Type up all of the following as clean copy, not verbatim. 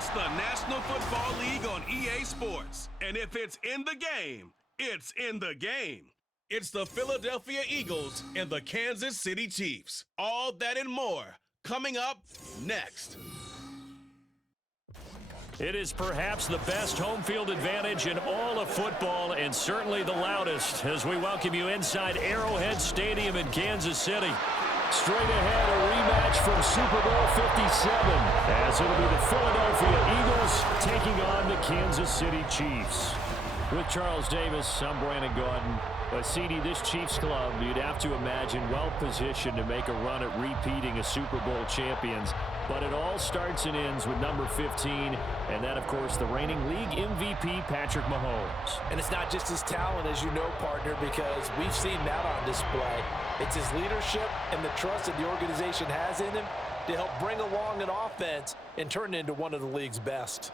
It's the National Football League on EA Sports. And if it's in the game, it's in the game. It's the Philadelphia Eagles and the Kansas City Chiefs. All that and more coming up next. It is perhaps the best home field advantage in all of football, and certainly the loudest, as we welcome you inside Arrowhead Stadium in Kansas City. Straight ahead, a rematch from Super Bowl 57, as it'll be the Philadelphia Eagles taking on the Kansas City Chiefs. With Charles Davis, I'm Brandon Gordon. CD, this Chiefs club, you'd have to imagine well-positioned to make a run at repeating as Super Bowl champions. But it all starts and ends with number 15, and that, of course, the reigning league MVP, Patrick Mahomes. And it's not just his talent, as you know, partner, because we've seen that on display. It's his leadership and the trust that the organization has in him to help bring along an offense and turn it into one of the league's best.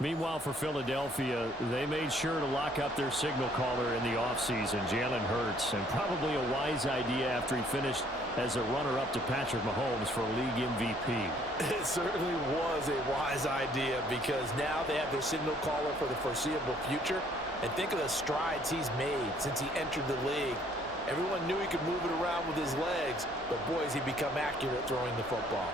Meanwhile, for Philadelphia, they made sure to lock up their signal caller in the offseason, Jalen Hurts, and probably a wise idea after he finished as a runner-up to Patrick Mahomes for league MVP. It certainly was a wise idea because now they have their signal caller for the foreseeable future. And think of the strides he's made since he entered the league. Everyone knew he could move it around with his legs, but boy, has he become accurate throwing the football.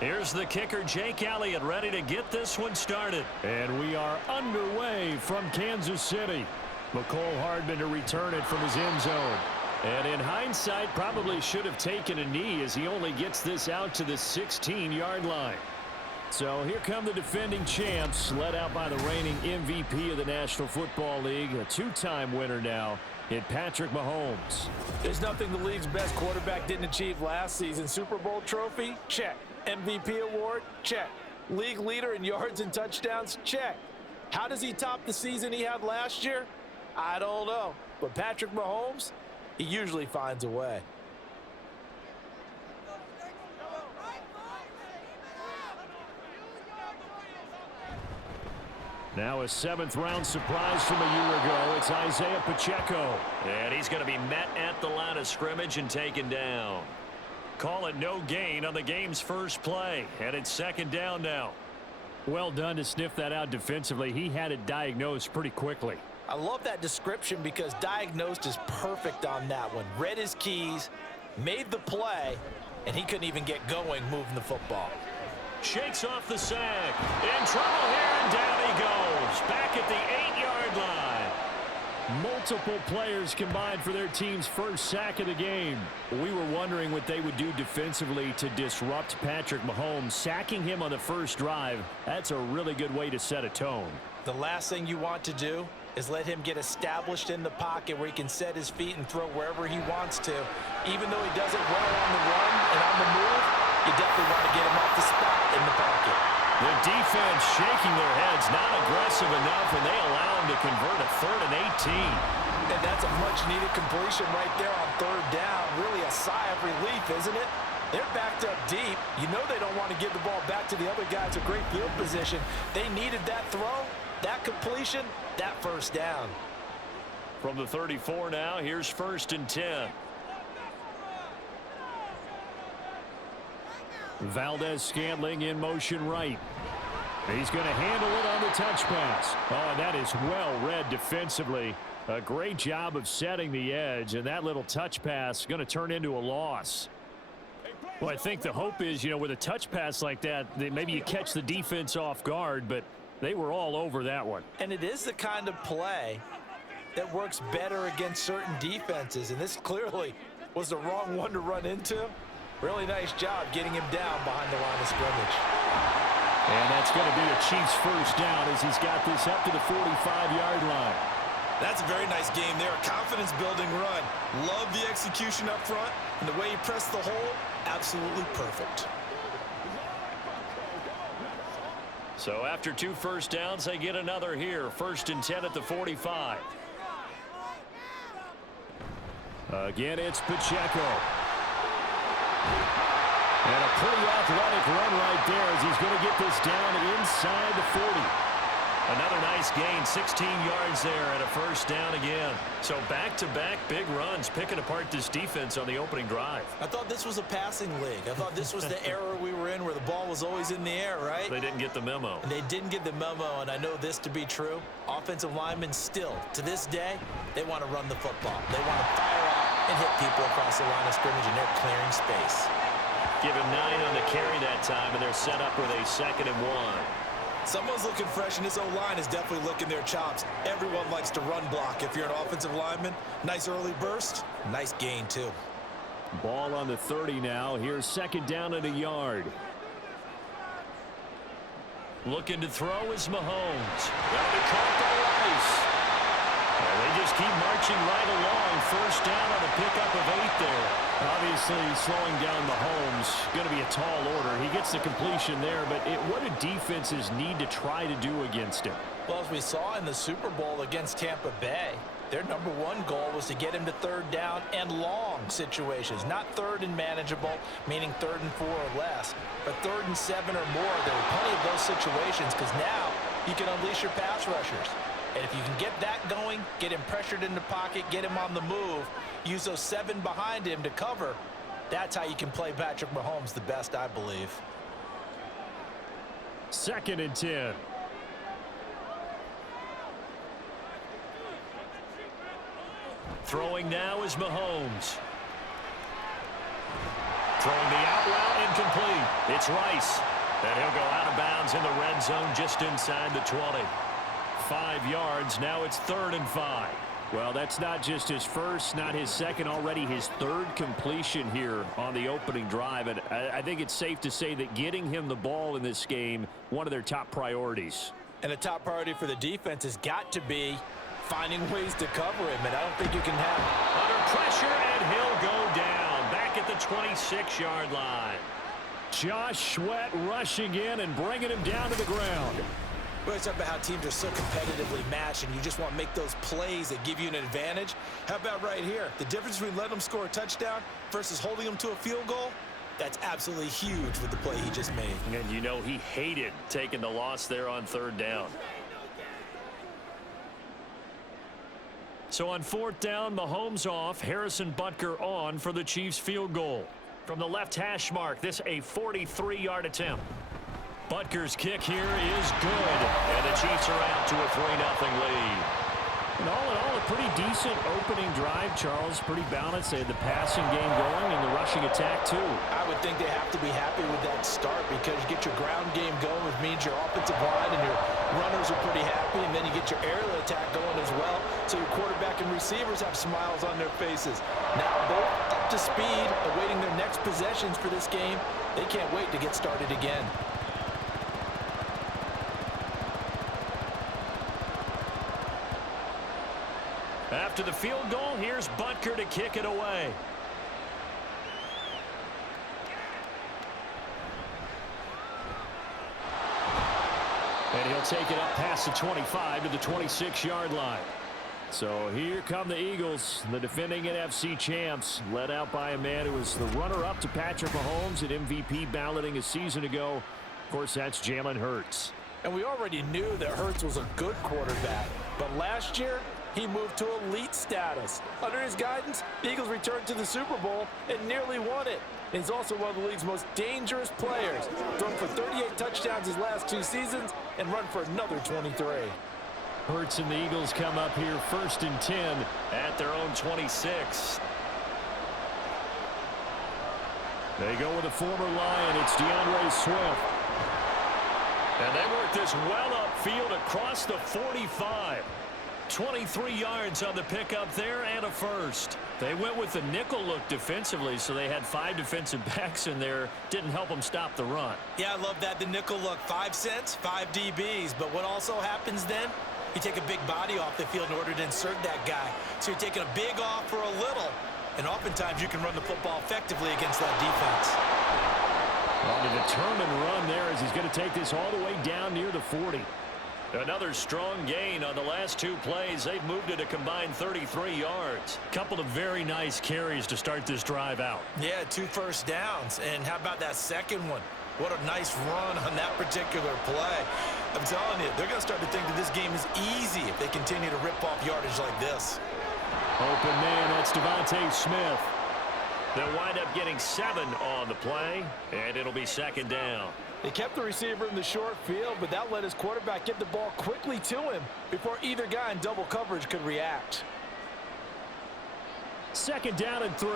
Here's the kicker, Jake Elliott, ready to get this one started. And we are underway from Kansas City. McCole Hardman to return it from his end zone. And in hindsight, probably should have taken a knee as he only gets this out to the 16-yard line. So here come the defending champs, led out by the reigning MVP of the National Football League, a two-time winner now in Patrick Mahomes. There's nothing the league's best quarterback didn't achieve last season. Super Bowl trophy? Check. MVP award? Check. League leader in yards and touchdowns? Check. How does he top the season he had last year? I don't know. But Patrick Mahomes, he usually finds a way. Now a seventh-round surprise from a year ago. It's Isaiah Pacheco. And he's going to be met at the line of scrimmage and taken down. Call it no gain on the game's first play. And it's second down now. Well done to sniff that out defensively. He had it diagnosed pretty quickly. I love that description because diagnosed is perfect on that one. Read his keys, made the play, and he couldn't even get going moving the football. Shakes off the sack. In trouble here, and down he goes. Back at the 8-yard line. Multiple players combined for their team's first sack of the game. We were wondering what they would do defensively to disrupt Patrick Mahomes. Sacking him on the first drive, that's a really good way to set a tone. The last thing you want to do is let him get established in the pocket where he can set his feet and throw wherever he wants to. Even though he does it well on the run and on the move, you definitely want to get him off the spot in the pocket. The defense shaking their heads, not aggressive enough, and they allow him to convert a 3rd and 18. And that's a much-needed completion right there on 3rd down. Really a sigh of relief, isn't it? They're backed up deep. You know they don't want to give the ball back to the other guy. It's a great field position. They needed that throw, that completion, that first down. From the 34 now, here's 1st and 10. Valdez-Scantling in motion right. He's going to handle it on the touch pass. Oh, and that is well read defensively. A great job of setting the edge, and that little touch pass is going to turn into a loss. Well, I think the hope is, with a touch pass like that, maybe you catch the defense off guard, but they were all over that one. And it is the kind of play that works better against certain defenses, and this clearly was the wrong one to run into. Really nice job getting him down behind the line of scrimmage. And that's going to be a Chiefs first down as he's got this up to the 45-yard line. That's a very nice game there. A confidence-building run. Love the execution up front. And the way he pressed the hole, absolutely perfect. So after 2 first downs, they get another here. 1st and 10 at the 45. Again, it's Pacheco. And a pretty athletic run right there as he's going to get this down inside the 40. Another nice gain, 16 yards there and a first down again. So back-to-back big runs, picking apart this defense on the opening drive. I thought this was a passing league. I thought this was the era we were in where the ball was always in the air, right? They didn't get the memo. And they didn't get the memo, and I know this to be true. Offensive linemen still, to this day, they want to run the football. They want to fire out and hit people across the line of scrimmage, and they're clearing space. Give him 9 on the carry that time, and they're set up with a 2nd and 1. Someone's looking fresh, and this O-line is definitely licking their chops. Everyone likes to run block. If you're an offensive lineman, nice early burst, nice gain, too. Ball on the 30 now. Here's 2nd down and a yard. Looking to throw is Mahomes. That'll be caught by Rice. And they just keep marching right along. First down on a pickup of 8 there. Obviously slowing down Mahomes. Going to be a tall order. He gets the completion there, but what do defenses need to try to do against him? Well, as we saw in the Super Bowl against Tampa Bay, their #1 goal was to get him to 3rd down and long situations. Not 3rd and manageable, meaning 3rd and 4 or less, but 3rd and 7 or more. There were plenty of those situations because now you can unleash your pass rushers. And if you can get that going, get him pressured in the pocket, get him on the move, use those 7 behind him to cover, that's how you can play Patrick Mahomes the best, I believe. 2nd and 10. Throwing now is Mahomes. Throwing the out route incomplete. It's Rice. And he'll go out of bounds in the red zone just inside the 20. 5 yards. Now it's 3rd and 5. Well, that's not just his first, not his second, already his 3rd completion here on the opening drive. And I think it's safe to say that getting him the ball in this game, one of their top priorities. And a top priority for the defense has got to be finding ways to cover him, and I don't think you can have under pressure, and he'll go down back at the 26-yard line. Josh Sweat rushing in and bringing him down to the ground. We always talk about how teams are so competitively matched and you just want to make those plays that give you an advantage. How about right here? The difference between letting them score a touchdown versus holding them to a field goal, that's absolutely huge with the play he just made. And you know he hated taking the loss there on 3rd down. So on 4th down, Mahomes off, Harrison Butker on for the Chiefs field goal. From the left hash mark, this a 43-yard attempt. Butker's kick here is good, and the Chiefs are out to a 3-0 lead. And all in all, a pretty decent opening drive, Charles. Pretty balanced. They had the passing game going and the rushing attack, too. I would think they have to be happy with that start because you get your ground game going, which means your offensive line and your runners are pretty happy, and then you get your aerial attack going as well, so your quarterback and receivers have smiles on their faces. Now both up to speed, awaiting their next possessions for this game. They can't wait to get started again. After the field goal, here's Butker to kick it away. And he'll take it up past the 25 to the 26-yard line. So here come the Eagles, the defending NFC champs, led out by a man who was the runner-up to Patrick Mahomes at MVP balloting a season ago. Of course, that's Jalen Hurts. And we already knew that Hurts was a good quarterback, but last year, he moved to elite status. Under his guidance, the Eagles returned to the Super Bowl and nearly won it. He's also one of the league's most dangerous players. Thrown for 38 touchdowns his last 2 seasons and run for another 23. Hurts and the Eagles come up here 1st and 10 at their own 26. They go with a former Lion. It's DeAndre Swift. And they work this well upfield across the 45. 23 yards on the pickup there and a first. They went with the nickel look defensively, so they had 5 defensive backs in there. Didn't help them stop the run. Yeah, I love that, the nickel look. 5 cents, 5 DBs. But what also happens then? You take a big body off the field in order to insert that guy. So you're taking a big off for a little. And oftentimes you can run the football effectively against that defense. On a determined run there as he's going to take this all the way down near the 40. Another strong gain on the last 2 plays. They've moved it a combined 33 yards. Couple of very nice carries to start this drive out. Yeah, 2 first downs. And how about that second one? What a nice run on that particular play. I'm telling you, they're going to start to think that this game is easy if they continue to rip off yardage like this. Open man, that's Devontae Smith. They'll wind up getting 7 on the play, and it'll be second down. They kept the receiver in the short field, but that let his quarterback get the ball quickly to him before either guy in double coverage could react. Second down and 3.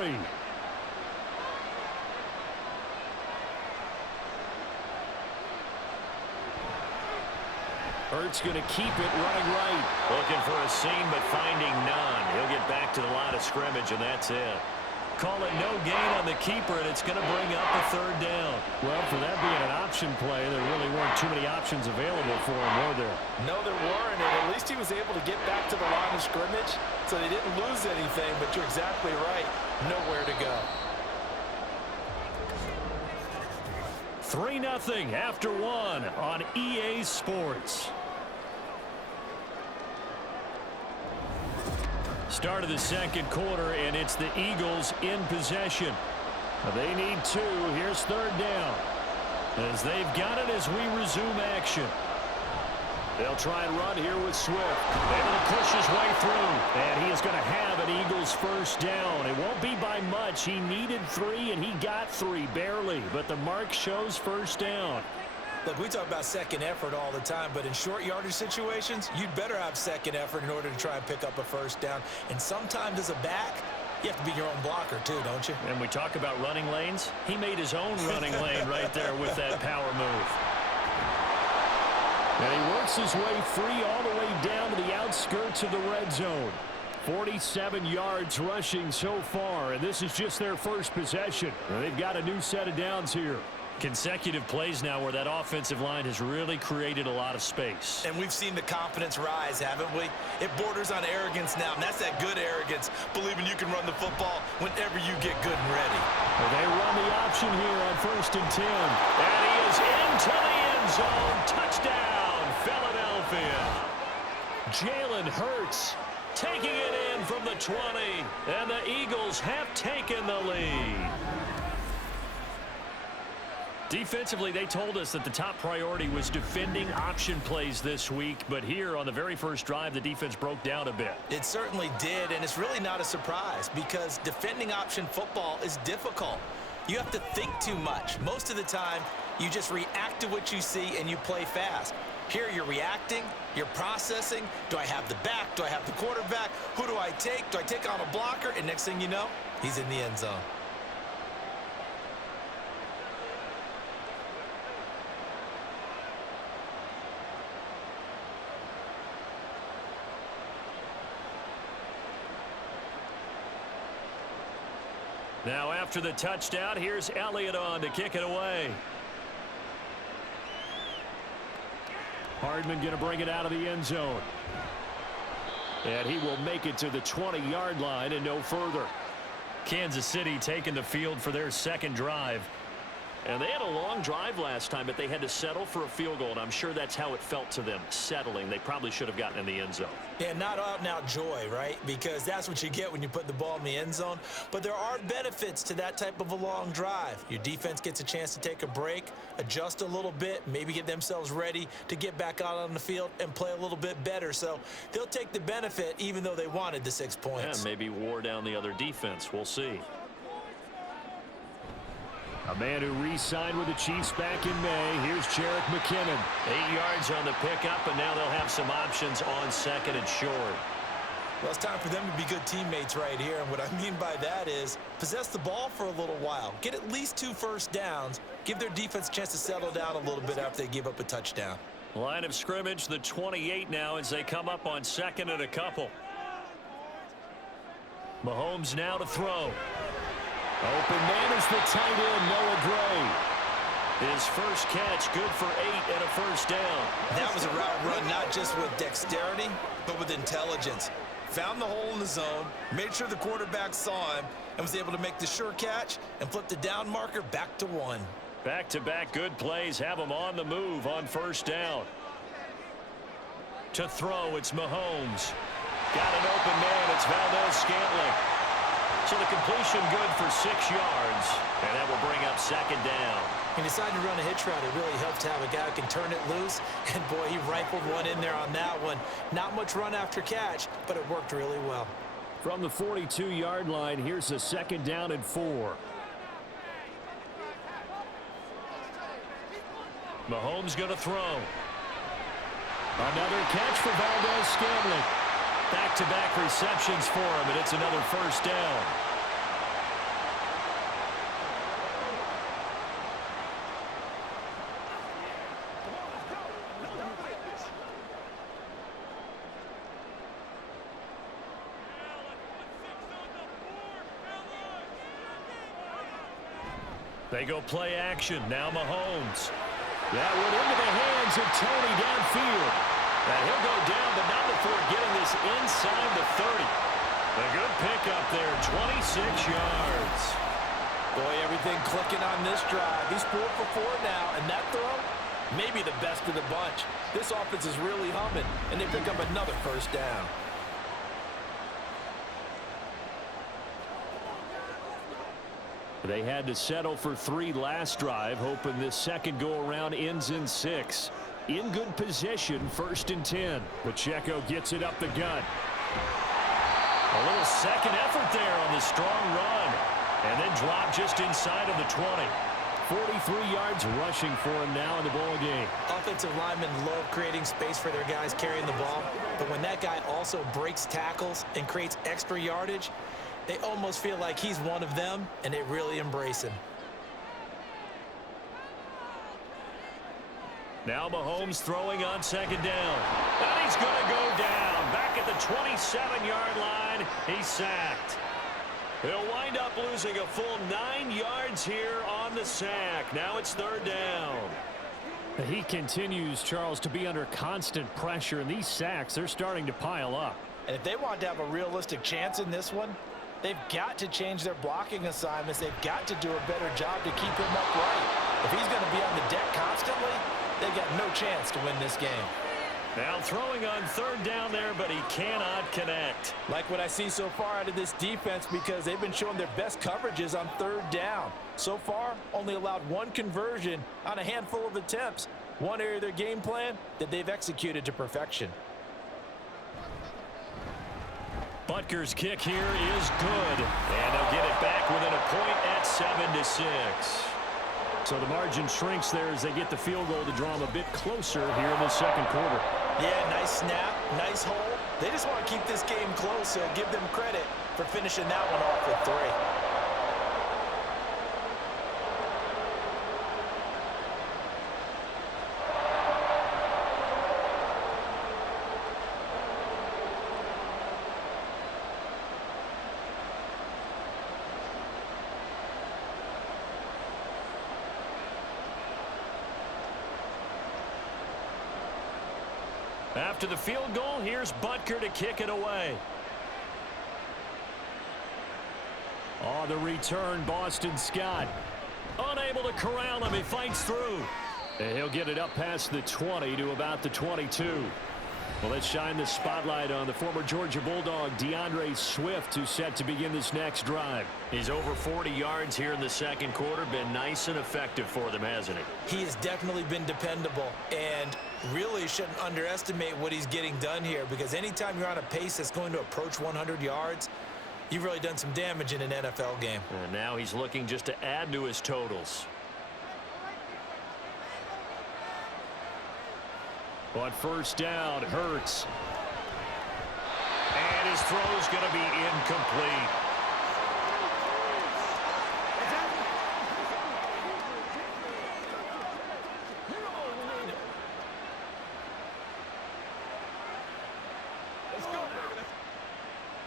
Hurts going to keep it running right. Looking for a seam, but finding none. He'll get back to the line of scrimmage, and that's it. Call it no gain on the keeper, and it's going to bring up a third down. Well, for that being an option play, there really weren't too many options available for him, were there? No, there weren't, and at least he was able to get back to the line of scrimmage, so they didn't lose anything, but you're exactly right. Nowhere to go. 3-0 after 1 on EA Sports. Start of the second quarter, and it's the Eagles in possession. They need 2. Here's third down. As they've got it as we resume action. They'll try and run here with Swift. Able to push his way through. And he is going to have an Eagles first down. It won't be by much. He needed 3, and he got 3, barely. But the mark shows first down. Look, we talk about second effort all the time, but in short yardage situations, you'd better have second effort in order to try and pick up a first down. And sometimes as a back, you have to be your own blocker too, don't you? And we talk about running lanes. He made his own running lane right there with that power move. And he works his way free all the way down to the outskirts of the red zone. 47 yards rushing so far, and this is just their first possession. And they've got a new set of downs here. Consecutive plays now where that offensive line has really created a lot of space. And we've seen the confidence rise, haven't we? It borders on arrogance now, and that's that good arrogance, believing you can run the football whenever you get good and ready. Well, they run the option here on 1st and 10. And he is into the end zone. Touchdown, Philadelphia. Jalen Hurts taking it in from the 20, and the Eagles have taken the lead. Defensively, they told us that the top priority was defending option plays this week, but here on the very first drive, the defense broke down a bit. It certainly did, and it's really not a surprise because defending option football is difficult. You have to think too much. Most of the time, you just react to what you see and you play fast. Here you're reacting, you're processing. Do I have the back? Do I have the quarterback? Who do I take? Do I take on a blocker? And next thing you know, he's in the end zone. Now after the touchdown, here's Elliott on to kick it away. Hardman going to bring it out of the end zone. And he will make it to the 20-yard line and no further. Kansas City taking the field for their second drive. And they had a long drive last time, but they had to settle for a field goal, and I'm sure that's how it felt to them, settling. They probably should have gotten in the end zone. Yeah, not out-and-out joy, right? Because that's what you get when you put the ball in the end zone. But there are benefits to that type of a long drive. Your defense gets a chance to take a break, adjust a little bit, maybe get themselves ready to get back out on the field and play a little bit better. So they'll take the benefit even though they wanted the 6 points. Yeah, maybe wore down the other defense. We'll see. A man who re-signed with the Chiefs back in May. Here's Jerick McKinnon. 8 yards on the pickup, and now they'll have some options on second and short. Well, it's time for them to be good teammates right here. And what I mean by that is possess the ball for a little while. Get at least 2 first downs. Give their defense a chance to settle down a little bit after they give up a touchdown. Line of scrimmage, the 28 now as they come up on second and a couple. Mahomes now to throw. Open man is the tight end, Noah Gray. His first catch, good for 8 and a first down. That was a route run not just with dexterity, but with intelligence. Found the hole in the zone, made sure the quarterback saw him, and was able to make the sure catch and flip the down marker back to 1. Back-to-back good plays have him on the move on first down. To throw, it's Mahomes. Got an open man, it's Valdez-Scantling. So the completion good for 6 yards, and that will bring up second down. When he decided to run a hitch route, it really helps to have a guy who can turn it loose. And, boy, he rifled one in there on that one. Not much run after catch, but it worked really well. From the 42-yard line, here's a 2nd down and 4. Mahomes going to throw. Another catch for Valdez-Scantling. Back-to-back receptions for him, and it's another 1st down. They go play action. Now Mahomes. That went into the hands of Tony downfield. And he'll go down, but not before getting this inside the 30. A good pickup there, 26 yards. Boy, everything clicking on this drive. He's 4 for 4 now, and that throw, maybe the best of the bunch. This offense is really humming, and they pick up another 1st down. They had to settle for 3 last drive, hoping this second go-around ends in 6. In good position, 1st and 10. Pacheco gets it up the gut. A little second effort there on the strong run. And then drop just inside of the 20. 43 yards rushing for him now in the ball game. Offensive linemen love creating space for their guys carrying the ball. But when that guy also breaks tackles and creates extra yardage, they almost feel like he's one of them, and they really embrace him. Now Mahomes throwing on 2nd down. And he's going to go down. Back at the 27-yard line, he's sacked. He'll wind up losing a full 9 yards here on the sack. Now it's 3rd down. He continues, Charles, to be under constant pressure, and these sacks, they're starting to pile up. And if they want to have a realistic chance in this one, they've got to change their blocking assignments. They've got to do a better job to keep him upright. If he's going to be on the deck constantly, they've got no chance to win this game. Now throwing on 3rd down there, but he cannot connect. Like what I see so far out of this defense, because they've been showing their best coverages on 3rd down. So far, only allowed 1 conversion on a handful of attempts. One area of their game plan that they've executed to perfection. Butker's kick here is good. And they'll get it back within a point at 7-6. So the margin shrinks there as they get the field goal to draw them a bit closer here in the 2nd quarter. Yeah, nice snap, nice hole. They just want to keep this game close, so give them credit for finishing that one off with 3. After the field goal, here's Butker to kick it away. On the return, Boston Scott. Unable to corral him, he fights through. And he'll get it up past the 20 to about the 22. Well, let's shine the spotlight on the former Georgia Bulldog, DeAndre Swift, who's set to begin this next drive. He's over 40 yards here in the 2nd quarter. Been nice and effective for them, hasn't he? He has definitely been dependable, and really shouldn't underestimate what he's getting done here, because anytime you're on a pace that's going to approach 100 yards, you've really done some damage in an NFL game. And now he's looking just to add to his totals. But 1st down, Hurts. And his throw's going to be incomplete.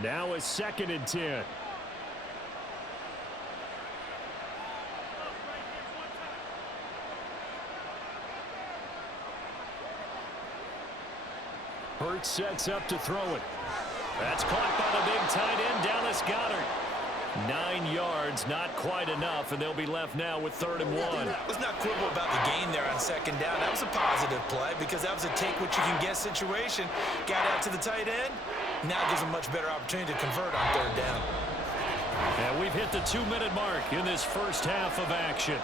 Now a 2nd and 10. Hurts sets up to throw it. That's caught by the big tight end, Dallas Goedert. 9 yards, not quite enough, and they'll be left now with 3rd and 1. Let's not quibble about the gain there on 2nd down. That was a positive play because that was a take-what-you-can-get situation. Got out to the tight end. Now gives them much better opportunity to convert on 3rd down. And we've hit the 2-minute mark in this first half of action.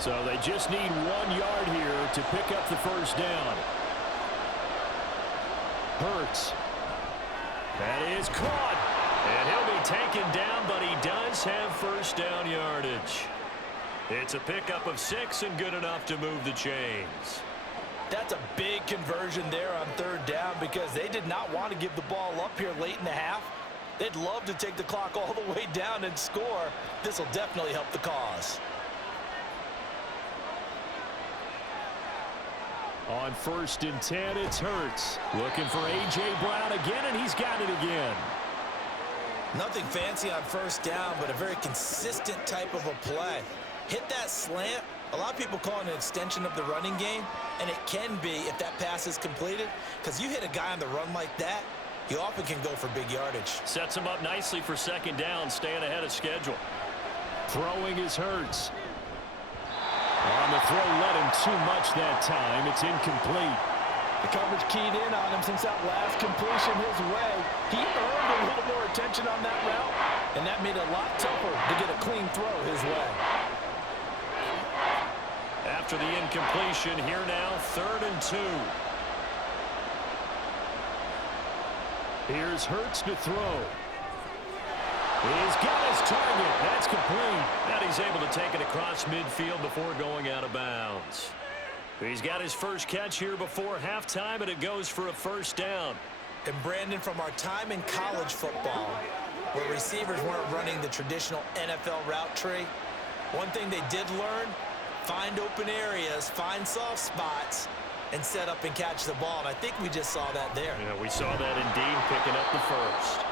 So they just need 1 yard here to pick up the first down. Hurts. That is caught. And he'll be taken down, but he does have first down yardage. It's a pickup of 6 and good enough to move the chains. That's a big conversion there on 3rd down because they did not want to give the ball up here late in the half. They'd love to take the clock all the way down and score. This will definitely help the cause. On 1st and 10, it's Hurts. Looking for A.J. Brown again, and he's got it again. Nothing fancy on 1st down, but a very consistent type of a play. Hit that slant. A lot of people call it an extension of the running game, and it can be if that pass is completed, because you hit a guy on the run like that, he often can go for big yardage. Sets him up nicely for 2nd down, staying ahead of schedule. Throwing is Hurts. On the throw, led him too much that time. It's incomplete. The coverage keyed in on him since that last completion his way. He earned a little more attention on that route, and that made it a lot tougher to get a clean throw his way. After the incompletion, here now, 3rd and 2. Here's Hurts to throw. He's got his target. That's complete. And he's able to take it across midfield before going out of bounds. He's got his first catch here before halftime, and it goes for a 1st down. And Brandon, from our time in college football, where receivers weren't running the traditional NFL route tree, one thing they did learn, find open areas, find soft spots, and set up and catch the ball. And I think we just saw that there. Yeah, we saw that indeed, picking up the first.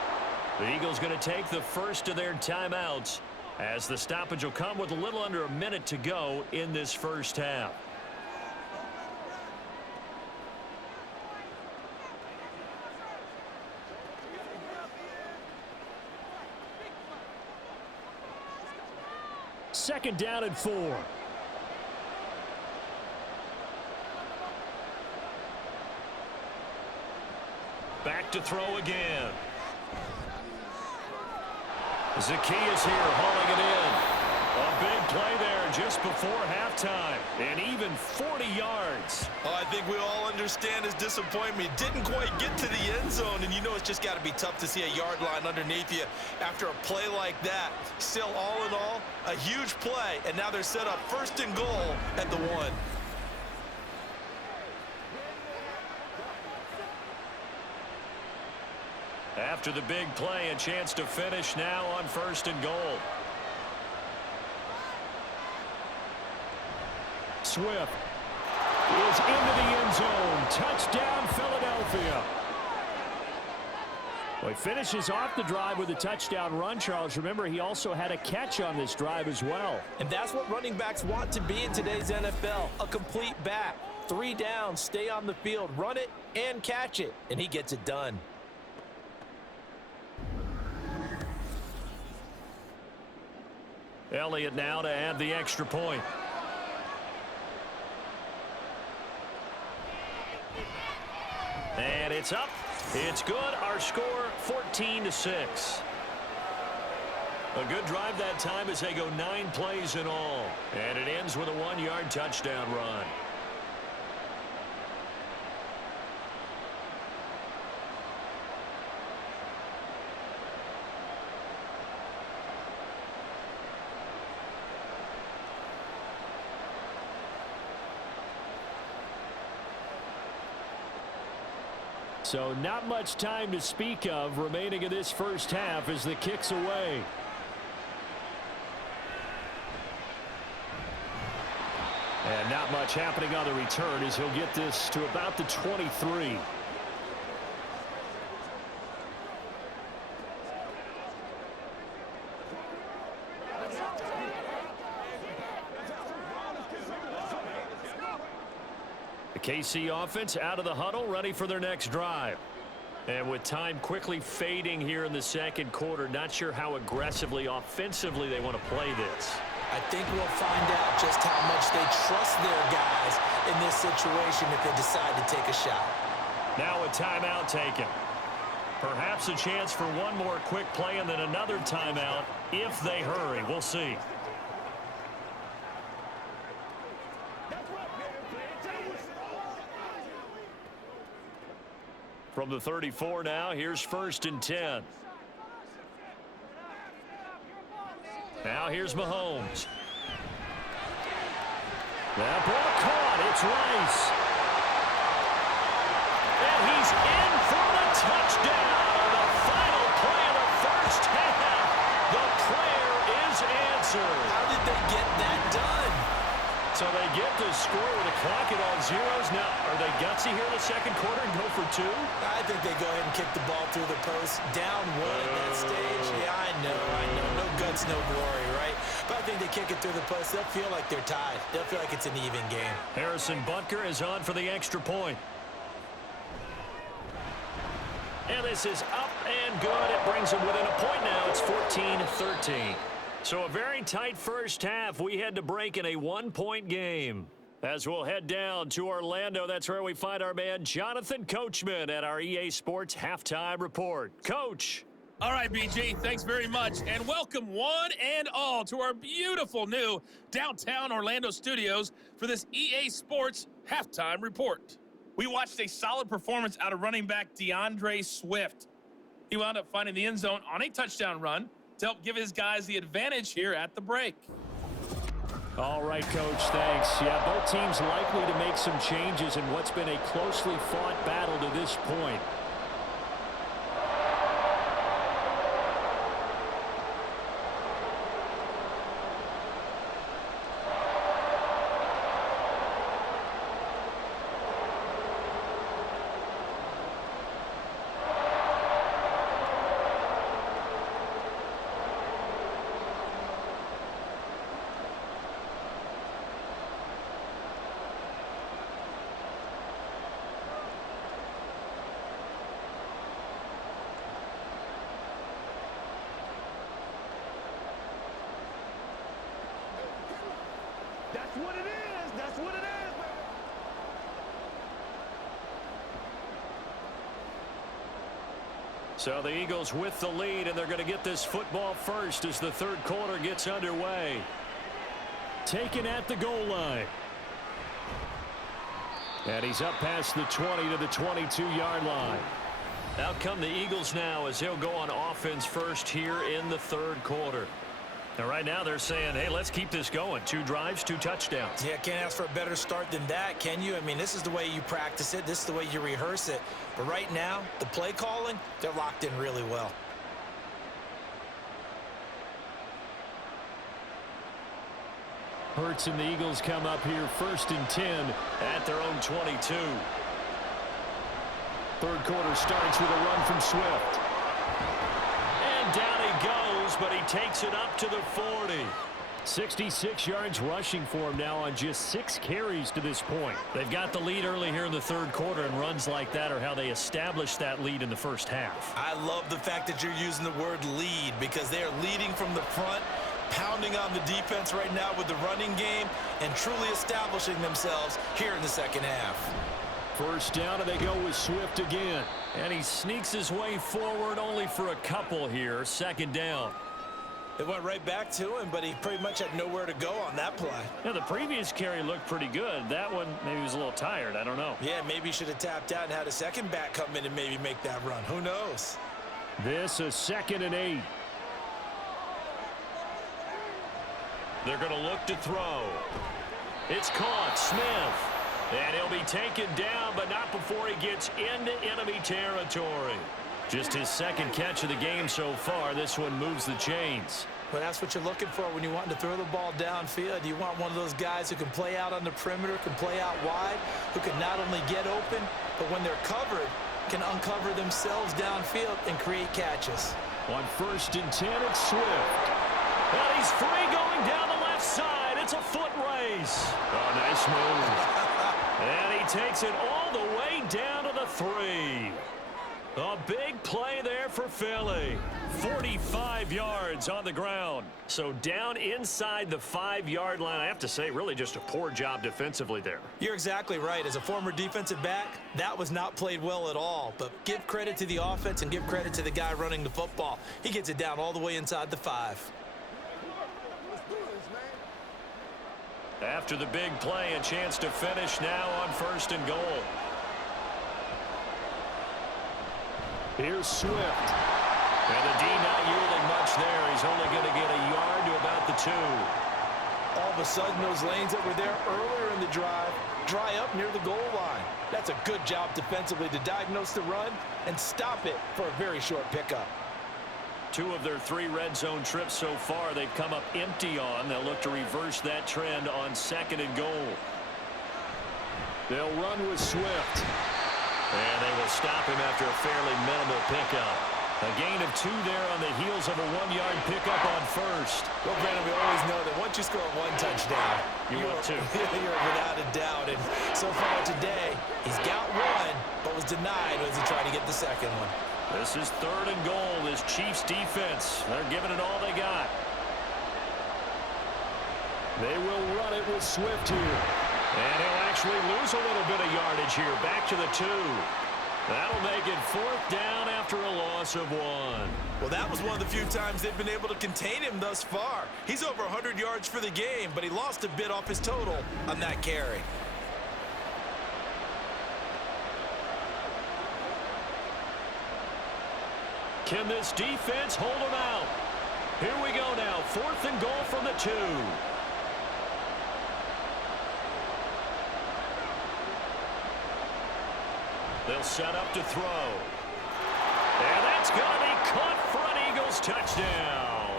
The Eagles going to take the first of their timeouts as the stoppage will come with a little under a minute to go in this first half. Second down and 4. Back to throw again. Zacchaeus here hauling it in. A big play there just before halftime. And even 40 yards. Oh, I think we all understand his disappointment. He didn't quite get to the end zone, and you know it's just got to be tough to see a yard line underneath you after a play like that. Still, all in all, a huge play, and now they're set up 1st and goal at the 1. After the big play, a chance to finish now on 1st and goal. Swift is into the end zone. Touchdown, Philadelphia. Well, he finishes off the drive with a touchdown run, Charles. Remember, he also had a catch on this drive as well. And that's what running backs want to be in today's NFL, a complete back. 3 downs, stay on the field, run it, and catch it. And he gets it done. Elliott now to add the extra point. And it's up. It's good. Our score, 14-6. A good drive that time as they go 9 plays in all. And it ends with a 1-yard touchdown run. So not much time to speak of remaining in this first half as the kick's away. And not much happening on the return as he'll get this to about the 23. The KC offense out of the huddle, ready for their next drive. And with time quickly fading here in the second quarter, not sure how aggressively, offensively they want to play this. I think we'll find out just how much they trust their guys in this situation if they decide to take a shot. Now a timeout taken. Perhaps a chance for one more quick play and then another timeout if they hurry. We'll see. From the 34 now, here's 1st and 10. Now here's Mahomes. That ball caught. It's Rice. And he's in for the touchdown. The final play of the first half. The prayer is answered. How did they get that done? So they get the score with the clock at all zeros. Now, are they gutsy here in the second quarter and go for 2? I think they go ahead and kick the ball through the post. Down 1 at that stage. Yeah, I know. No guts, no glory, right? But I think they kick it through the post. They'll feel like they're tied. They'll feel like it's an even game. Harrison Butker is on for the extra point. And this is up and good. It brings them within a point now. It's 14-13. So a very tight first half. We had to break in a 1-point game. As we'll head down to Orlando, that's where we find our man Jonathan Coachman at our EA Sports Halftime Report. Coach. All right, BG, thanks very much. And welcome one and all to our beautiful new downtown Orlando studios for this EA Sports Halftime Report. We watched a solid performance out of running back DeAndre Swift. He wound up finding the end zone on a touchdown run to help give his guys the advantage here at the break. All right, Coach, thanks. Yeah, both teams likely to make some changes in what's been a closely fought battle to this point. That's what it is. That's what it is, baby. So the Eagles with the lead, and they're going to get this football first as the third quarter gets underway. Taken at the goal line. And he's up past the 20 to the 22-yard line. Out come the Eagles now as they'll go on offense first here in the third quarter. And right now they're saying, hey, let's keep this going. 2 drives, 2 touchdowns. Yeah, can't ask for a better start than that, can you? I mean, this is the way you practice it. This is the way you rehearse it. But right now, the play calling, they're locked in really well. Hurts and the Eagles come up here 1st and 10 at their own 22. Third quarter starts with a run from Swift. And down he goes, but he takes it up to the 40. 66 yards rushing for him now on just 6 carries to this point. They've got the lead early here in the third quarter, and runs like that are how they establish that lead in the first half. I love the fact that you're using the word lead because they are leading from the front, pounding on the defense right now with the running game, and truly establishing themselves here in the second half. First down, and they go with Swift again. And he sneaks his way forward only for a couple here. Second down. It went right back to him, but he pretty much had nowhere to go on that play. Yeah, the previous carry looked pretty good. That one, maybe he was a little tired. I don't know. Yeah, maybe he should have tapped out and had a second back come in and maybe make that run. Who knows? This a 2nd and 8. They're going to look to throw. It's caught. Smith. And he'll be taken down, but not before he gets into enemy territory. Just his second catch of the game so far. This one moves the chains. Well, that's what you're looking for when you want to throw the ball downfield. You want one of those guys who can play out on the perimeter, can play out wide, who can not only get open, but when they're covered, can uncover themselves downfield and create catches. On 1st and 10, it's Swift. And he's free going down the left side. It's a foot race. Oh, nice move. And he takes it all the way down to the 3. A big play there for Philly. 45 yards on the ground. So down inside the 5-yard line. I have to say, really just a poor job defensively there. You're exactly right. As a former defensive back, that was not played well at all. But give credit to the offense and give credit to the guy running the football. He gets it down all the way inside the 5. After the big play, a chance to finish now on 1st and goal. Here's Swift. And the D not yielding much there. He's only going to get a yard to about the 2. All of a sudden, those lanes that were there earlier in the drive dry up near the goal line. That's a good job defensively to diagnose the run and stop it for a very short pickup. 2 of their 3 red zone trips so far they've come up empty on. They'll look to reverse that trend on 2nd and goal. They'll run with Swift. And they will stop him after a fairly minimal pickup. A gain of 2 there on the heels of a 1-yard pickup on 1st. Well, Brandon, we always know that once you score 1 touchdown, you're you're without a doubt. And so far today, he's got 1, but was denied as he tried to get the 2nd one. This is 3rd and goal. This Chiefs defense, they're giving it all they got. They will run it with Swift here. And he'll actually lose a little bit of yardage here. Back to the 2. That'll make it 4th down after a loss of 1. Well, that was one of the few times they've been able to contain him thus far. He's over 100 yards for the game, but he lost a bit off his total on that carry. Can this defense hold him out? Here we go now. 4th and goal from the 2. They'll set up to throw. And that's going to be caught for an Eagles touchdown.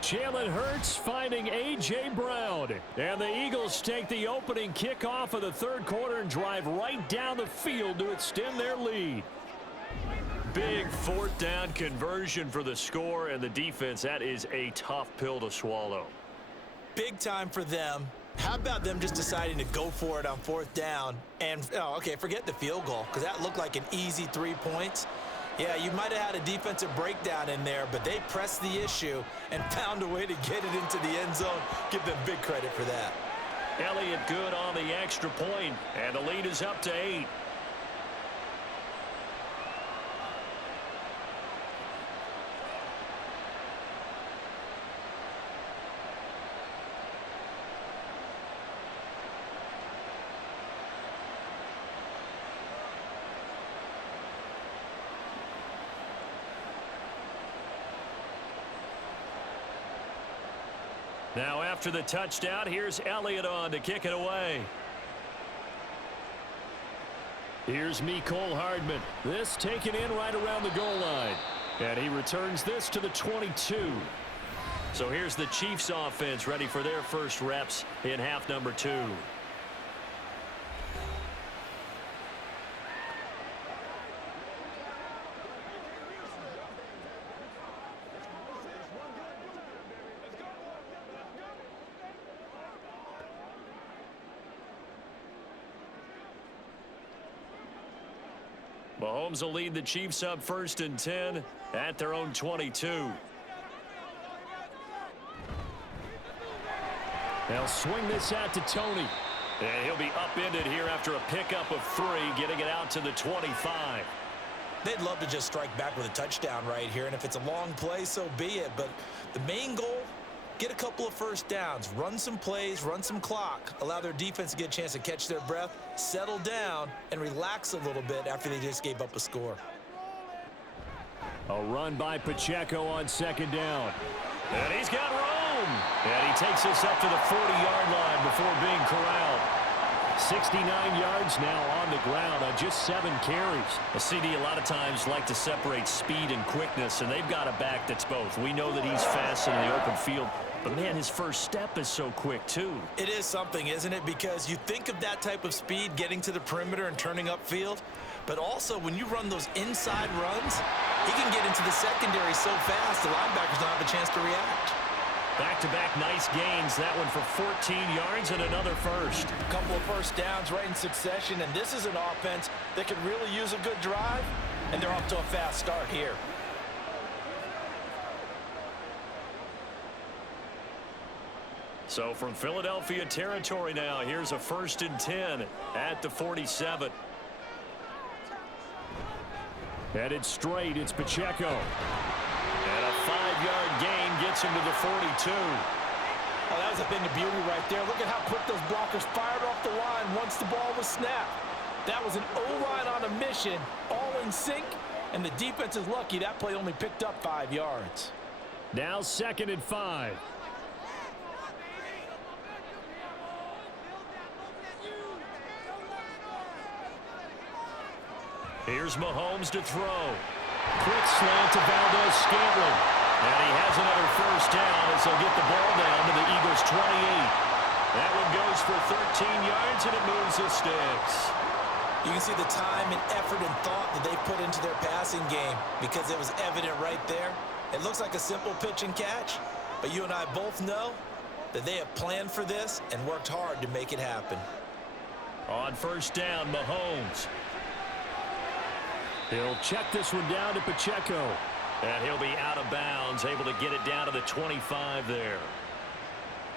Jalen Hurts finding A.J. Brown. And the Eagles take the opening kickoff of the 3rd quarter and drive right down the field to extend their lead. Big 4th down conversion for the score, and the defense, that is a tough pill to swallow. Big time for them. How about them just deciding to go for it on 4th down? And, okay, forget the field goal, because that looked like an easy 3 points. Yeah, you might have had a defensive breakdown in there, but they pressed the issue and found a way to get it into the end zone. Give them big credit for that. Elliott good on the extra point, and the lead is up to 8. Now after the touchdown, here's Elliott on to kick it away. Here's Mecole Hardman. This taken in right around the goal line. And he returns this to the 22. So here's the Chiefs offense ready for their first reps in half number 2. Mahomes will lead the Chiefs up 1st and 10 at their own 22. They'll swing this out to Tony. And he'll be upended here after a pickup of 3, getting it out to the 25. They'd love to just strike back with a touchdown right here, and if it's a long play, so be it. But the main goal, get a couple of 1st downs, run some plays, run some clock, allow their defense to get a chance to catch their breath, settle down, and relax a little bit after they just gave up a score. A run by Pacheco on 2nd down. And he's got room. And he takes us up to the 40-yard line before being corralled. 69 yards now on the ground on just 7 carries. A CD a lot of times like to separate speed and quickness, and they've got a back that's both. We know that he's fast in the open field, but man, his first step is so quick too. It is something, isn't it? Because you think of that type of speed getting to the perimeter and turning upfield, but also when you run those inside runs, he can get into the secondary so fast the linebackers don't have a chance to react. Back-to-back nice gains. That one for 14 yards and another first. A couple of 1st downs right in succession, and this is an offense that could really use a good drive, and they're off to a fast start here. So from Philadelphia territory now, here's a 1st and 10 at the 47. Headed straight, it's Pacheco. And a 5-yard gain gets him to the 42. Oh, that was a thing of beauty right there. Look at how quick those blockers fired off the line once the ball was snapped. That was an O-line on a mission, all in sync, and the defense is lucky that play only picked up 5 yards. Now 2nd and 5. Here's Mahomes to throw. Quick slant to Valdez-Scantling. And he has another first down as they'll get the ball down to the Eagles' 28. That one goes for 13 yards, and it moves the sticks. You can see the time and effort and thought that they put into their passing game because it was evident right there. It looks like a simple pitch and catch, but you and I both know that they have planned for this and worked hard to make it happen. On first down, Mahomes. He'll check this one down to Pacheco. And he'll be out of bounds, able to get it down to the 25 there.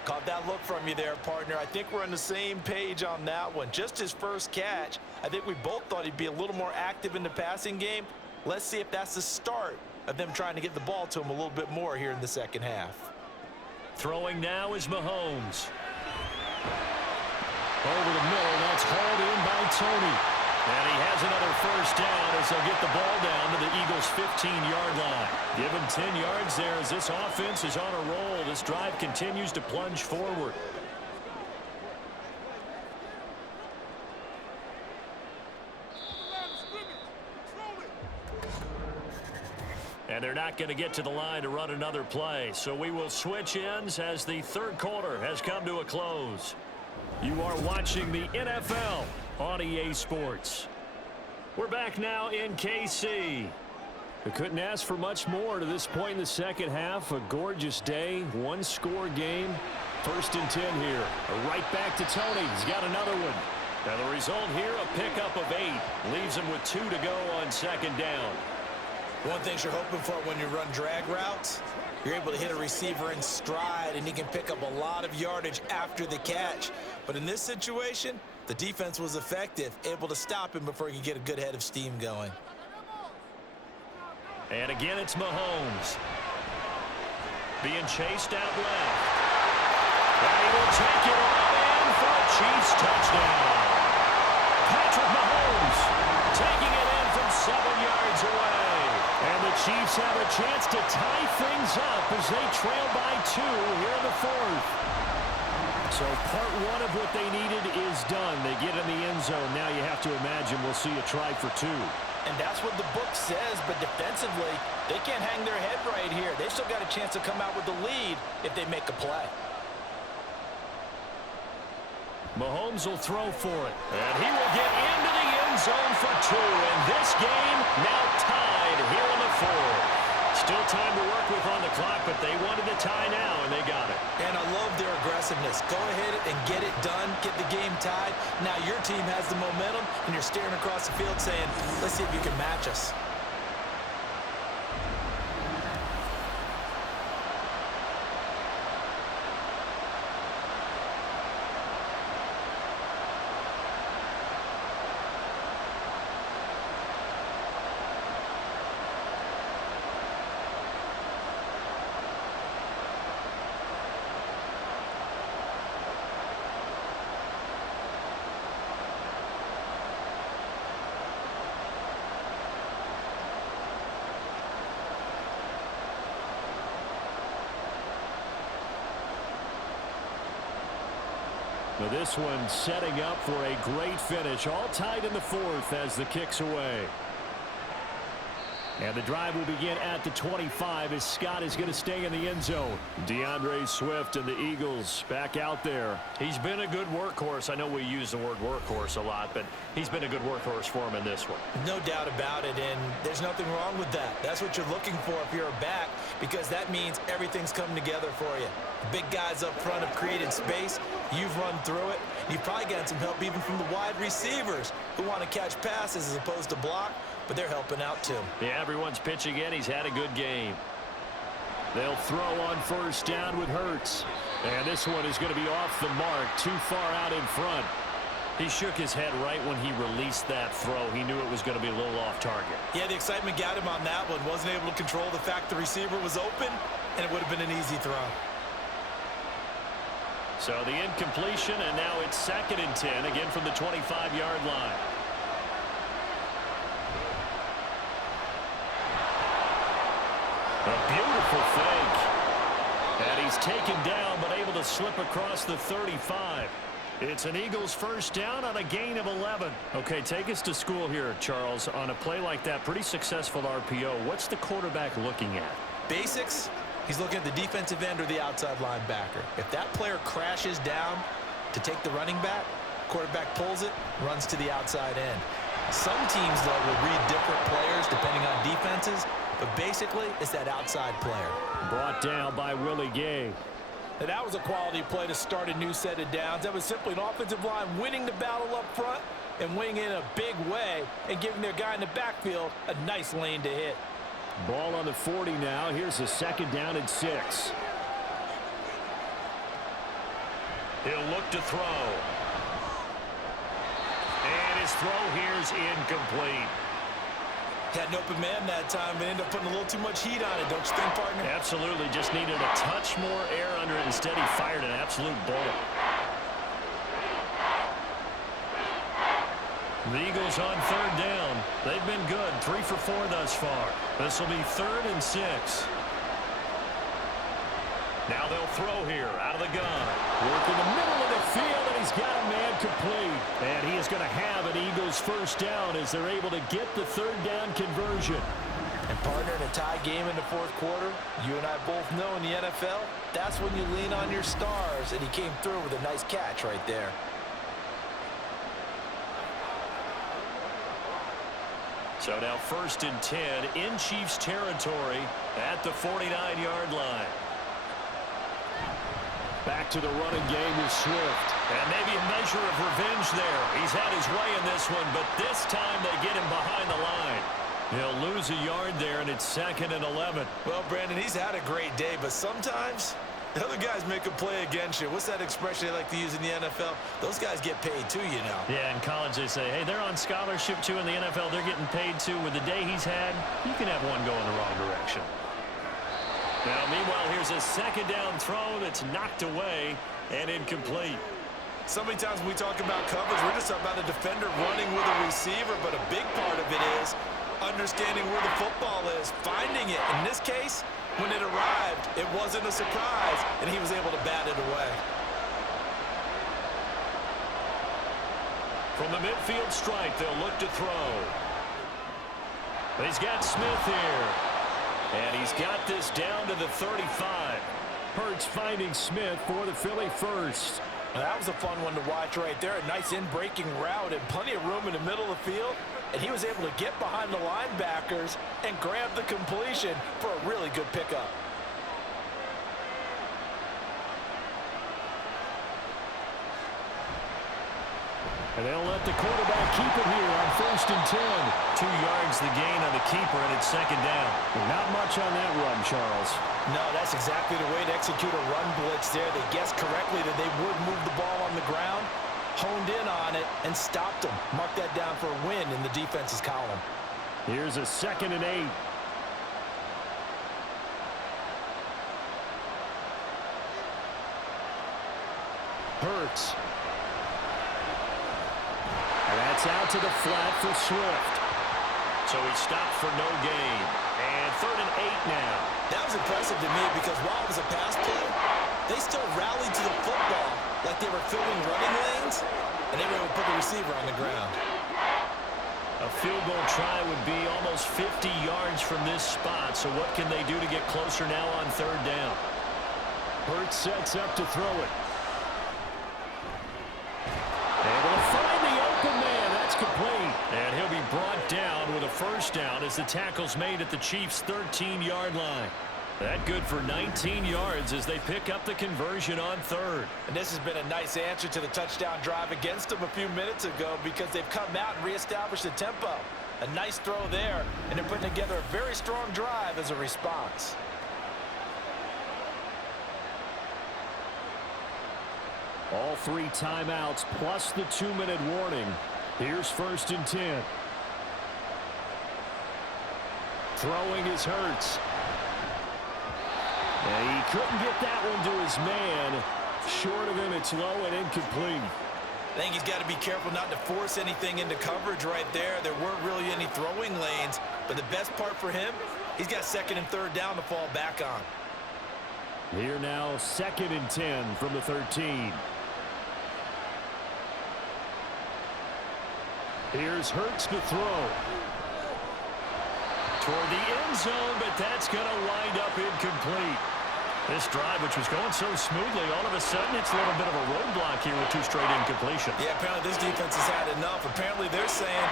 Caught that look from you there, partner. I think we're on the same page on that one. Just his first catch. I think we both thought he'd be a little more active in the passing game. Let's see if that's the start of them trying to get the ball to him a little bit more here in the second half. Throwing now is Mahomes. Over the middle, that's hauled in by Tony. And he has another first down as they'll get the ball down to the Eagles' 15-yard line. Give him 10 yards there as this offense is on a roll. This drive continues to plunge forward. And they're not going to get to the line to run another play. So we will switch ends as the third quarter has come to a close. You are watching the NFL on EA Sports. We're back now in KC. We couldn't ask for much more to this point in the second half. A gorgeous day, one-score game. 1st and 10 here. Right back to Tony. He's got another one. Now the result here, a pickup of 8. Leaves him with 2 to go on 2nd down. One thing you're hoping for when you run drag routes, you're able to hit a receiver in stride, and he can pick up a lot of yardage after the catch. But in this situation, the defense was effective, able to stop him before he could get a good head of steam going. And again, it's Mahomes. Being chased out left. And he will take it all in for a Chiefs touchdown. Patrick Mahomes taking it in from 7 yards away. And the Chiefs have a chance to tie things up as they trail by 2 here in the 4th. So part 1 of what they needed is done. They get in the end zone. Now you have to imagine we'll see a try for 2. And that's what the book says, but defensively, they can't hang their head right here. They've still got a chance to come out with the lead if they make a play. Mahomes will throw for it. And he will get into the end zone for 2. And this game now tied here in the 4th. Still time to work with on the clock, but they wanted the tie now, and they got it. And I love their aggressiveness. Go ahead and get it done, get the game tied. Now your team has the momentum, and you're staring across the field saying, let's see if you can match us. Now this one setting up for a great finish. All tied in the 4th as the kick's away. And the drive will begin at the 25 as Scott is going to stay in the end zone. DeAndre Swift and the Eagles back out there. He's been a good workhorse. I know we use the word workhorse a lot, but he's been a good workhorse for him in this one. No doubt about it, and there's nothing wrong with that. That's what you're looking for if you're a back, because that means everything's coming together for you. Big guys up front have created space. You've run through it. You've probably gotten some help even from the wide receivers who want to catch passes as opposed to block, but they're helping out too. Yeah, everyone's pitching in. He's had a good game. They'll throw on first down with Hurts. And this one is going to be off the mark, too far out in front. He shook his head right when he released that throw. He knew it was going to be a little off target. Yeah, the excitement got him on that one. Wasn't able to control the fact the receiver was open, and it would have been an easy throw. So the incompletion, and now it's 2nd and 10, again from the 25-yard line. A beautiful fake. And he's taken down, but able to slip across the 35. It's an Eagles first down on a gain of 11. Okay, take us to school here, Charles. On a play like that, pretty successful RPO. What's the quarterback looking at? Basics. He's looking at the defensive end or the outside linebacker. If that player crashes down to take the running back, quarterback pulls it, runs to the outside end. Some teams, though, will read different players depending on defenses, but basically it's that outside player. Brought down by Willie Gay. And that was a quality play to start a new set of downs. That was simply an offensive line winning the battle up front and winning in a big way and giving their guy in the backfield a nice lane to hit. Ball on the 40 now. Here's a 2nd down and 6. He'll look to throw. And his throw here is incomplete. Had an open man that time and ended up putting a little too much heat on it, don't you think, partner? Absolutely. Just needed a touch more air under it. Instead, he fired an absolute bullet. The Eagles on 3rd down. They've been good. 3 for 4 thus far. This will be 3rd and 6. Now they'll throw here out of the gun. Work in the middle of the field, and he's got a man complete. And he is going to have an Eagles first down as they're able to get the 3rd down conversion. And partner, in a tie game in the 4th quarter, you and I both know in the NFL, that's when you lean on your stars, and he came through with a nice catch right there. So now 1st and 10 in Chiefs territory at the 49-yard line. Back to the running game with Swift. And maybe a measure of revenge there. He's had his way in this one, but this time they get him behind the line. He'll lose a yard there, and it's 2nd and 11. Well, Brandon, he's had a great day, but sometimes the other guys make a play against you. What's that expression they like to use in the NFL? Those guys get paid too, you know. Yeah, in college they say, hey, they're on scholarship too. In the NFL, they're getting paid too. With the day he's had, you can have one go in the wrong direction. Now, meanwhile, here's a 2nd down throw that's knocked away and incomplete. So many times when we talk about coverage, we're just talking about a defender running with a receiver, but a big part of it is understanding where the football is, finding it. In this case, when it arrived, it wasn't a surprise, and he was able to bat it away. From the midfield stripe, they'll look to throw. He's got Smith here. And he's got this down to the 35. Hurts finding Smith for the Philly first. Now, that was a fun one to watch right there. A nice in-breaking route and plenty of room in the middle of the field. And he was able to get behind the linebackers and grab the completion for a really good pickup. And they'll let the quarterback keep it here on 1st and 10. 2 yards the gain on the keeper, and it's 2nd down. Not much on that run, Charles. No, that's exactly the way to execute a run blitz there. They guessed correctly that they would move the ball on the ground, honed in on it, and stopped them. Mark that down for a win in the defense's column. Here's a 2nd and 8. Hurts. And that's out to the flat for Swift. So he stopped for no gain. And 3rd and 8 now. That was impressive to me because while it was a pass play, they still rallied to the football like they were filling running lanes, and they were able to put the receiver on the ground. A field goal try would be almost 50 yards from this spot. So what can they do to get closer now on 3rd down? Hurts sets up to throw it. Able to find the open man. That's complete. And he'll be brought down with a first down as the tackle's made at the Chiefs' 13-yard line. That good for 19 yards as they pick up the conversion on 3rd. And this has been a nice answer to the touchdown drive against them a few minutes ago because they've come out and reestablished the tempo. A nice throw there, and they're putting together a very strong drive as a response. All 3 timeouts plus the 2-minute warning. Here's 1st and 10. Throwing is Hurts. And he couldn't get that one to his man. Short of him, it's low and incomplete. I think he's got to be careful not to force anything into coverage right there. There weren't really any throwing lanes, but the best part for him, he's got second and third down to fall back on. Here now, 2nd and 10 from the 13. Here's Hurts to throw. Toward the end zone, but that's going to wind up incomplete. This drive, which was going so smoothly, all of a sudden it's a little bit of a roadblock here with 2 straight incompletions. Yeah, apparently this defense has had enough. Apparently they're saying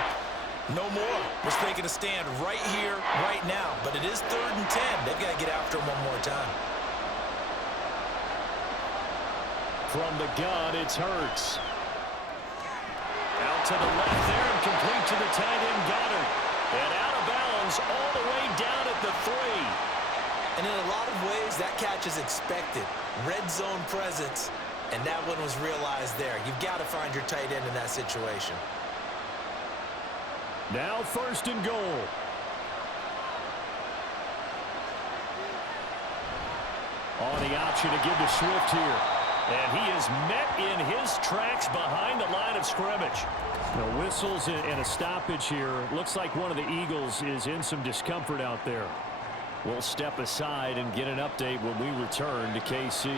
no more. We're taking a stand right here, right now. But it is 3rd and 10. They've got to get after him one more time. From the gun, it's Hurts. Out to the left there and complete to the tight end Goddard. And out of bounds all the way down at the 3. And in a lot of ways, that catch is expected. Red zone presence, and that one was realized there. You've got to find your tight end in that situation. Now 1st and goal. On the option to give to Swift here. And he is met in his tracks behind the line of scrimmage. No whistles and a stoppage here. Looks like one of the Eagles is in some discomfort out there. We'll step aside and get an update when we return to KC.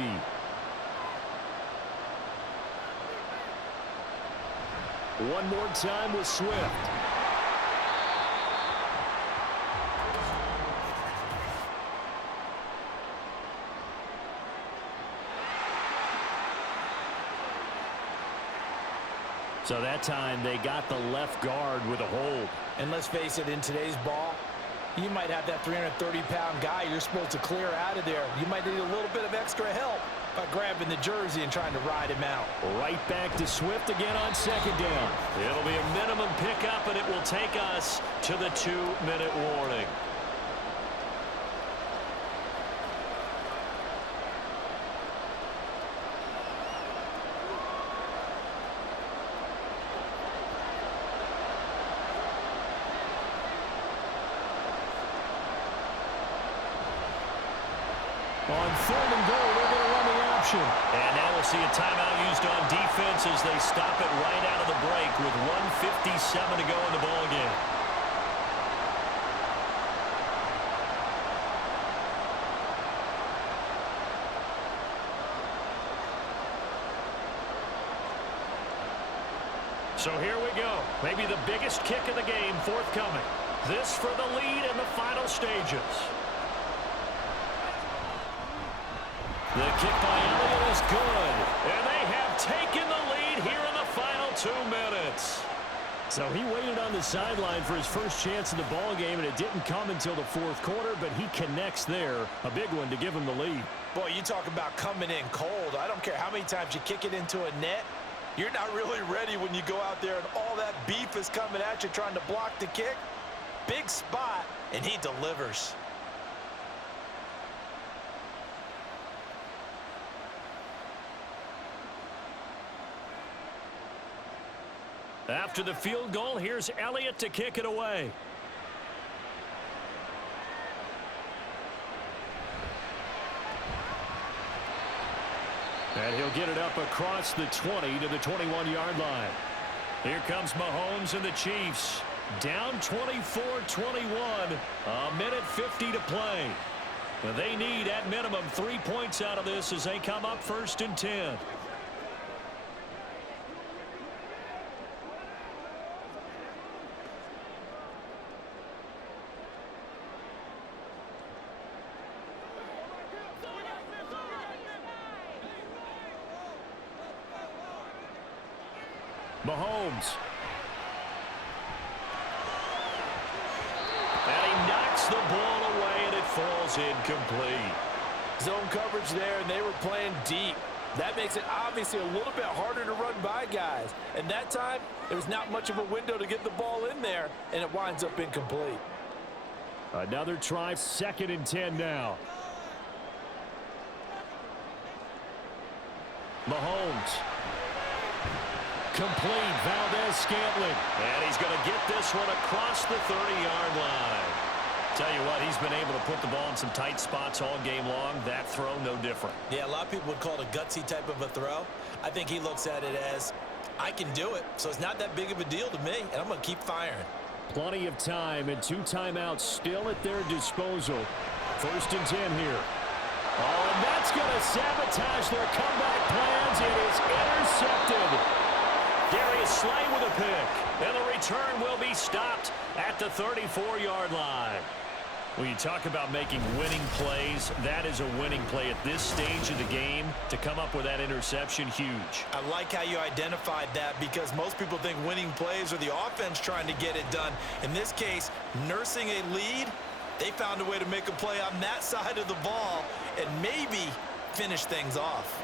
One more time with Swift. So that time they got the left guard with a hold. And let's face it, in today's ball, you might have that 330-pound guy you're supposed to clear out of there. You might need a little bit of extra help by grabbing the jersey and trying to ride him out. Right back to Swift again on 2nd down. It'll be a minimum pickup, and it will take us to the 2-minute warning. On 3rd and goal, they're going to run the option. And now we'll see a timeout used on defense as they stop it right out of the break with 1:57 to go in the ballgame. So here we go. Maybe the biggest kick of the game forthcoming. This for the lead in the final stages. The kick by Elliott is good. And they have taken the lead here in the final 2 minutes. So he waited on the sideline for his first chance in the ball game, and it didn't come until the 4th quarter, but he connects there. A big one to give him the lead. Boy, you talk about coming in cold. I don't care how many times you kick it into a net. You're not really ready when you go out there and all that beef is coming at you trying to block the kick. Big spot, and he delivers. After the field goal, here's Elliott to kick it away. And he'll get it up across the 20 to the 21-yard line. Here comes Mahomes and the Chiefs. Down 24-21. A minute 50 to play. They need, at minimum, 3 points out of this as they come up 1st and 10. Mahomes. And he knocks the ball away, and it falls incomplete. Zone coverage there, and they were playing deep. That makes it obviously a little bit harder to run by guys. And that time, there was not much of a window to get the ball in there, and it winds up incomplete. Another try, 2nd and 10 now. Mahomes. Complete, Valdez-Scantling. And he's going to get this one across the 30-yard line. Tell you what, he's been able to put the ball in some tight spots all game long. That throw, no different. Yeah, a lot of people would call it a gutsy type of a throw. I think he looks at it as, I can do it, so it's not that big of a deal to me, and I'm going to keep firing. Plenty of time and 2 timeouts still at their disposal. 1st and 10 here. Oh, and that's going to sabotage their comeback plans. It is intercepted. Darius Slay with a pick, and the return will be stopped at the 34-yard line. When you talk about making winning plays, that is a winning play at this stage of the game. To come up with that interception, huge. I like how you identified that, because most people think winning plays are the offense trying to get it done. In this case, nursing a lead, they found a way to make a play on that side of the ball and maybe finish things off.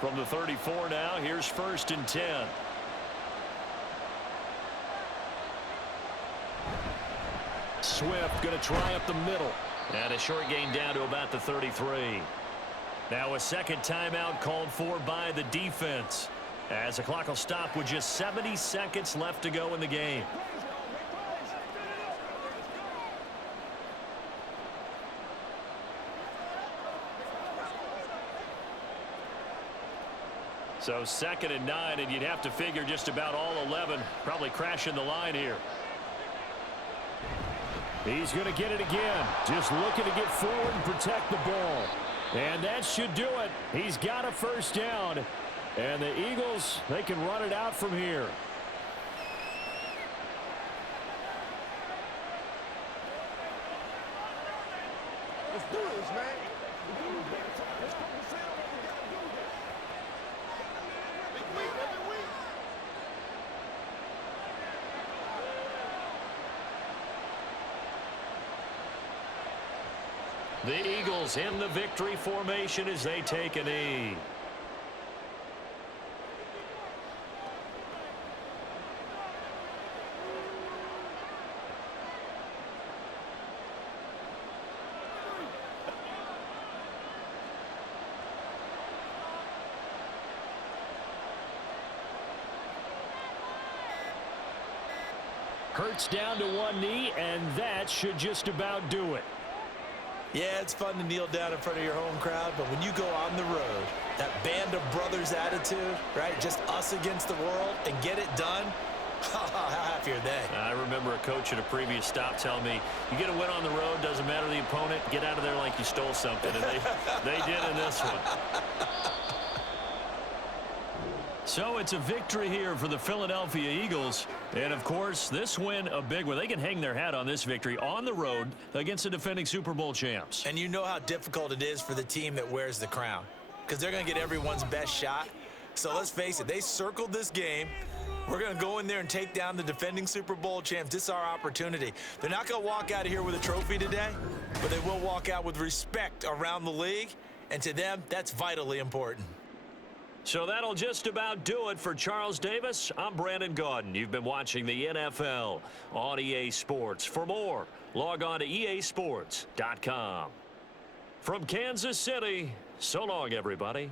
From the 34 now, here's 1st and 10. Swift going to try up the middle. And a short gain down to about the 33. Now a second timeout called for by the defense, as the clock will stop with just 70 seconds left to go in the game. So 2nd and 9, and you'd have to figure just about all 11 probably crashing the line here. He's going to get it again. Just looking to get forward and protect the ball. And that should do it. He's got a 1st down. And the Eagles, they can run it out from here. Let's do this, man. Let's focus in on what we got to do here. Big week, every week. The Eagles in the victory formation as they take a knee. Hurts down to one knee, and that should just about do it. Yeah, it's fun to kneel down in front of your home crowd, but when you go on the road, that band of brothers attitude, right, just us against the world, and get it done, how happy are they? I remember a coach at a previous stop telling me, you get a win on the road, doesn't matter the opponent, get out of there like you stole something, and they did in this one. So it's a victory here for the Philadelphia Eagles. And, of course, this win a big one. They can hang their hat on this victory on the road against the defending Super Bowl champs. And you know how difficult it is for the team that wears the crown, because they're going to get everyone's best shot. So let's face it, they circled this game. We're going to go in there and take down the defending Super Bowl champs. This is our opportunity. They're not going to walk out of here with a trophy today, but they will walk out with respect around the league. And to them, that's vitally important. So that'll just about do it for Charles Davis. I'm Brandon Gaudin. You've been watching the NFL on EA Sports. For more, log on to easports.com. From Kansas City, so long, everybody.